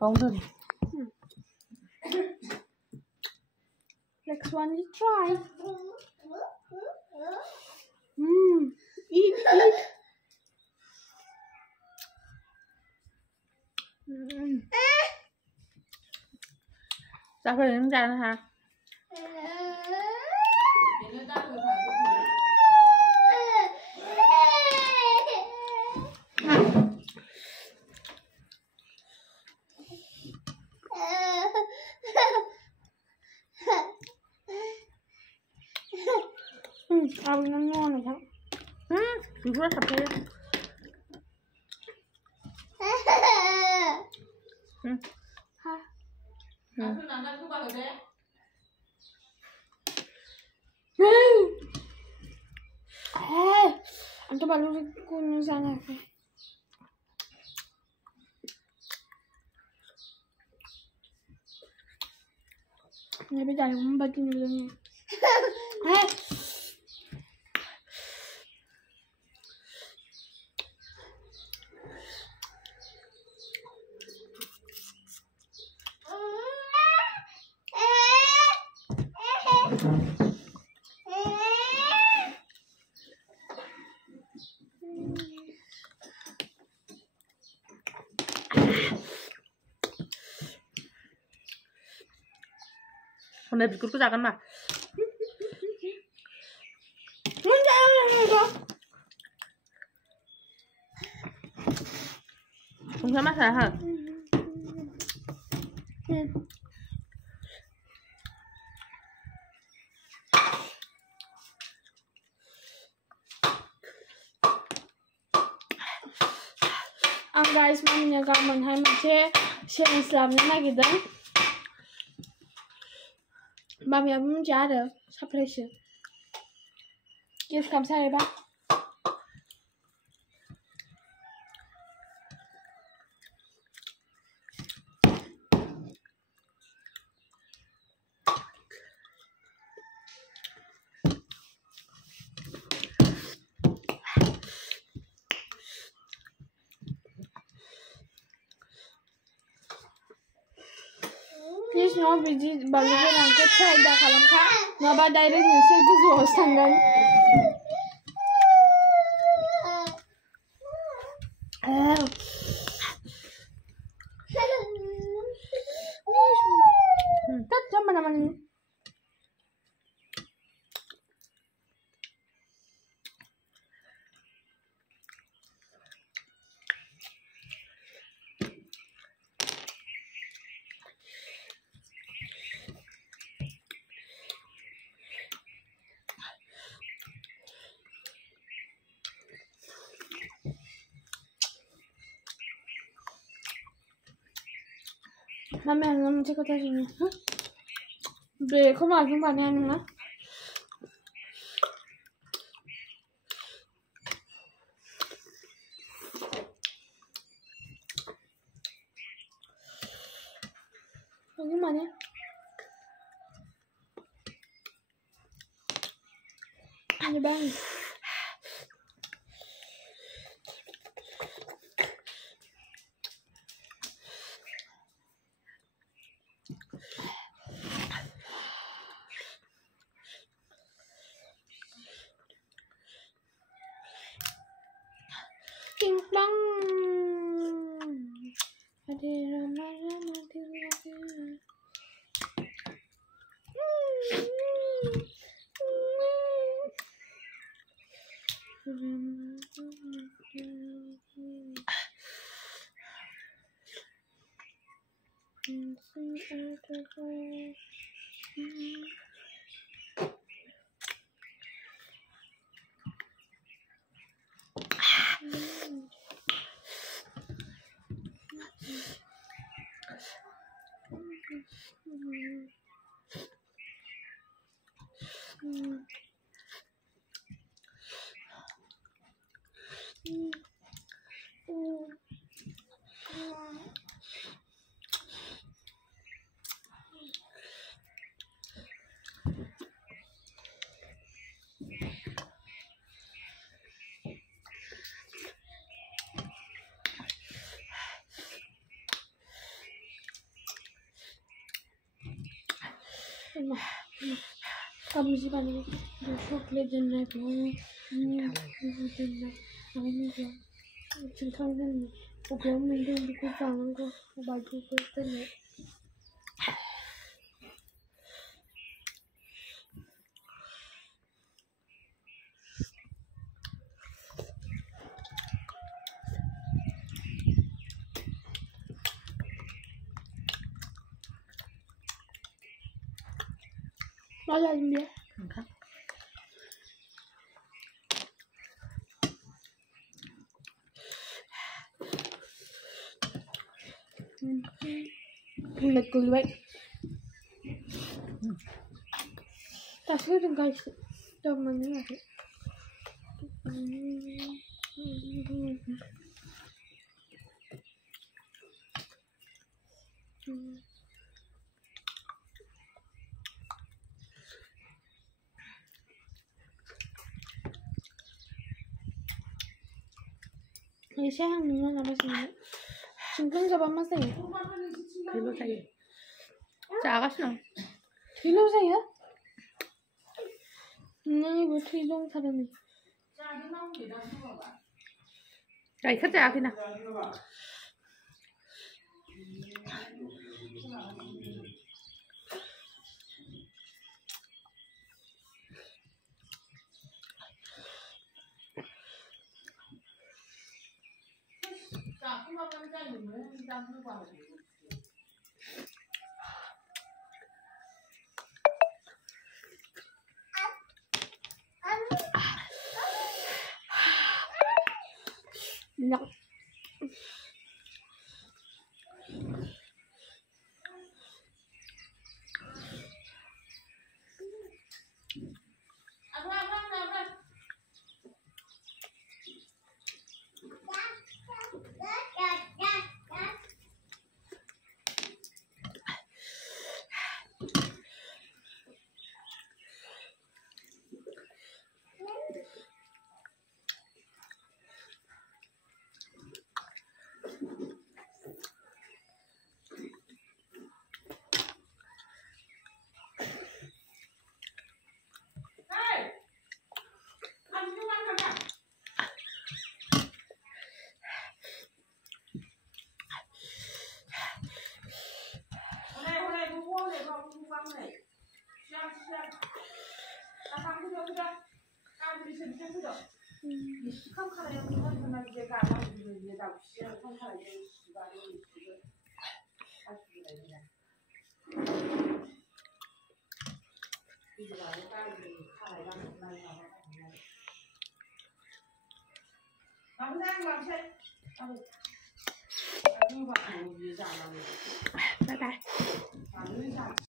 Không thôi. Next one you try. Eat. Sao phải đến ra nữa hả? Ăn nó ngon này không? Chị rất sạch đi. Anh coba dulu kunyah sana. Ini beda yang bagi dulu. Hôm nay biscuit có giặc ăn mà. Không sao mắt hả hả? Guys, mamanya kaman hai mace share Islamnya lagi dan mamanya belum ada surprise. Yes, kamu saya ba. Please no visit bagian angkut saya dah kalam kah. Naba direct message tu host tanggal. Tak zaman zaman ni. Mami anam macam kata sini. Be, kau mahu mana anu na? Lagi mana? Ada bang. Ting plong. Ada rama-rama tiba-tiba. cầm gì bạn đi chốt lên trên này cũng trên này nói như vậy trên không nên ok mình đừng đi cái vàng cô bài cô tên này nói là gì vậy mệt cười vậy ta sẽ đừng coi cho mình như vậy 이제 한번 남았습니다. 지금 잡아마세요. 길로세요. 작았어. 길로세요? 이거 최종 사람이. Đây khất ra khi nào. No. Bye bye.